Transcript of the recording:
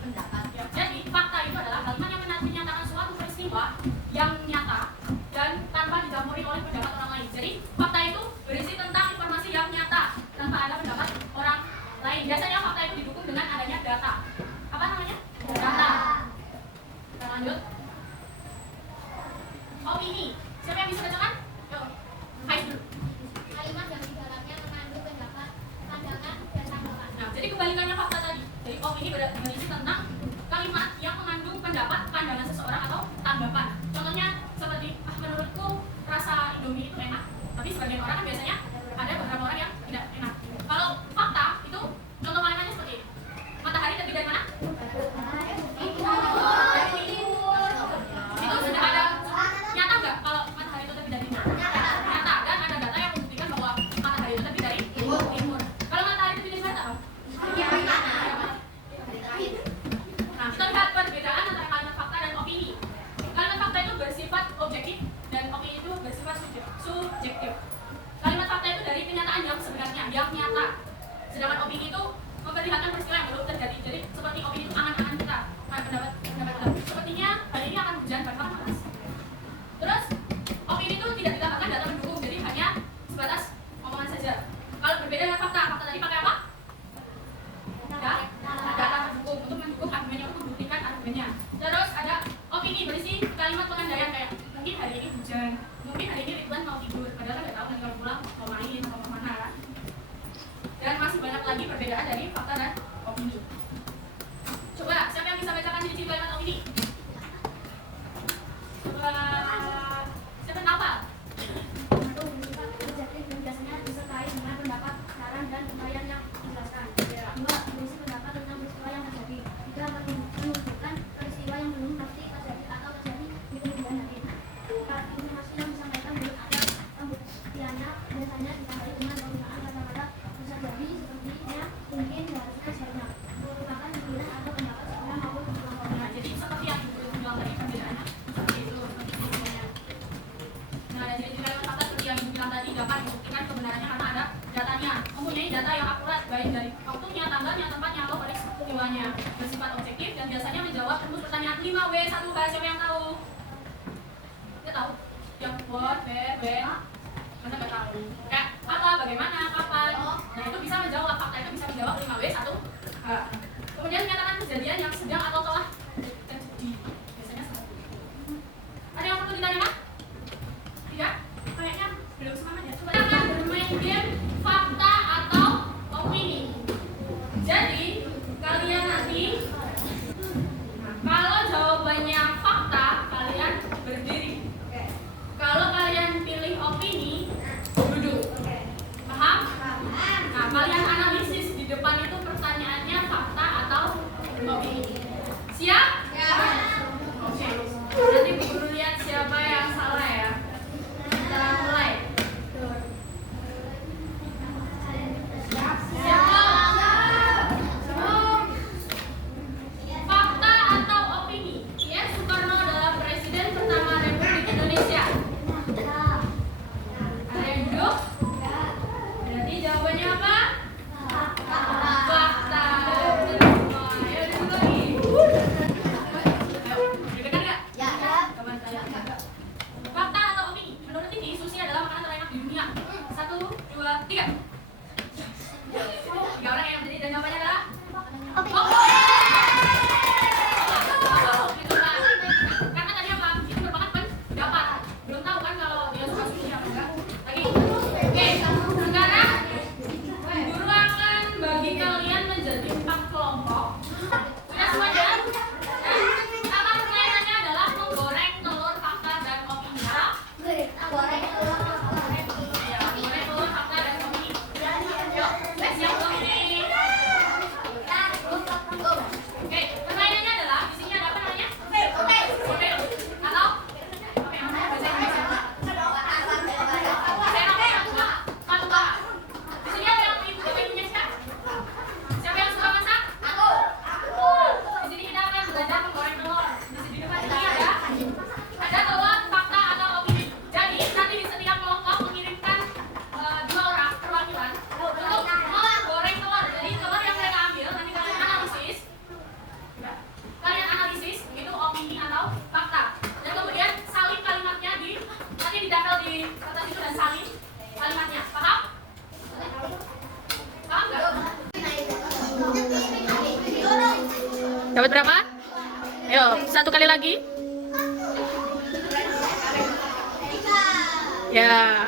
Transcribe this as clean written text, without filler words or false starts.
pendapat. Ya, jadi fakta itu adalah kalimat yang menyatakan suatu peristiwa yang nyata dan tanpa dicampuri oleh pendapat orang lain. Jadi fakta itu berisi tentang informasi yang nyata tanpa ada pendapat orang lain. Biasanya fakta itu didukung dengan adanya data. Apa namanya? Data. Kita lanjut. Opini. Siapa yang bisa bacakan? Yuk, Hai dulu. Kalimat yang di dalamnya mengandung pendapat, pandangan, dan tanggapan. Nah, jadi kebalikannya fakta tadi. Jadi opini berisi tentang kalimat yang mengandung pendapat, pandangan seseorang atau tanggapan. Contohnya seperti, menurutku rasa Indomie itu enak, tapi sebagian orang kan biasanya ada beberapa orang yang tidak enak. Kalau fakta itu contoh kalimatnya seperti ini. Matahari terbit dari mana? Dari timur. Itu sudah ada nyata nggak kalau matahari itu terbit dari timur? Nyata, dan ada data yang membuktikan bahwa matahari itu terbit dari timur. Kalau matahari terbit dari mana? Nah, kita lihat perbedaan antara kalimat fakta dan opini. Kalimat fakta itu bersifat objektif dan opini itu bersifat subjektif. Kalimat fakta itu dari kenyataan yang sebenarnya, yang nyata. Sedangkan opini itu memperlihatkan peristiwa yang belum terjadi. Jadi seperti opini itu angan-angan kita, pendapat kita. Sepertinya hari ini akan hujan, bahkan panas. Terus opini itu tidak ditambahkan data mendukung, jadi hanya sebatas omongan saja. Kalau berbeda dengan fakta, fakta tadi pakai apa? Data mendukung untuk mendukung argumennya, untuk membuktikan argumennya. Terus ada opini berisi kalimat pengandaian kayak mungkin hari ini hujan, mungkin hari ini Ridwan mau tidur, padahal nggak tahu nanti kalau pulang mau main atau mau mana kan. Dan masih banyak lagi perbedaan dari fakta dan opini. Coba siapa yang bisa bacakan ciri-ciri kalimat opini? Coba siapa yang hafal? Satu, bersifat objektif dan biasanya disertai dengan pendapat, saran, dan upaya yang dijelaskan. Dua, berisi pendapat tentang peristiwa yang terjadi. Tiga, menunjukkan peristiwa yang belum pasti terjadi atau terjadi di kemudian hari. Empat, informasi yang disampaikan belum ada pembuktiannya, biasanya ditambahi dengan penggunaan kata-kata bisa jadi, sepertinya, mungkin, harusnya, seharusnya. Merupakan pikiran atau pendapat seorang maupun kelompoknya. Nah, jadi seperti yang Ibu bilang tadi perbedaannya seperti itu, seperti itu semuanya. Nah, dan ciri-ciri kalimat fakta seperti yang Ibu bilang tadi dapat membuktikan kebenarannya karena ada datanya, mempunyai data yang akurat baik dari waktunya, tanggalnya, tempatnya, atau peristiwanya. Bersifat objektif dan biasanya menjawab rumus pertanyaan 5W 1H. Siapa yang tahu? Kita tahu? Yang what, where, when? Masa nggak tahu? Kayak apa, bagaimana, kapan? Nah, itu bisa menjawab, fakta itu bisa menjawab 5W 1H. Kemudian menyatakan kejadian yang sedang atau telah terjadi. Biasanya seperti itu. Ada yang perlu ditanyakan? Tidak? Kayaknya belum semangat ya. Coba kita bermain game fakta atau opini. Jadi kalian nanti, kalau jawabannya fakta, kalian berdiri. Kalau kalian pilih opini, duduk. Paham? Nah, kalian analisis di depan itu pertanyaannya fakta Dapat berapa? Ayo, satu kali lagi. Ya.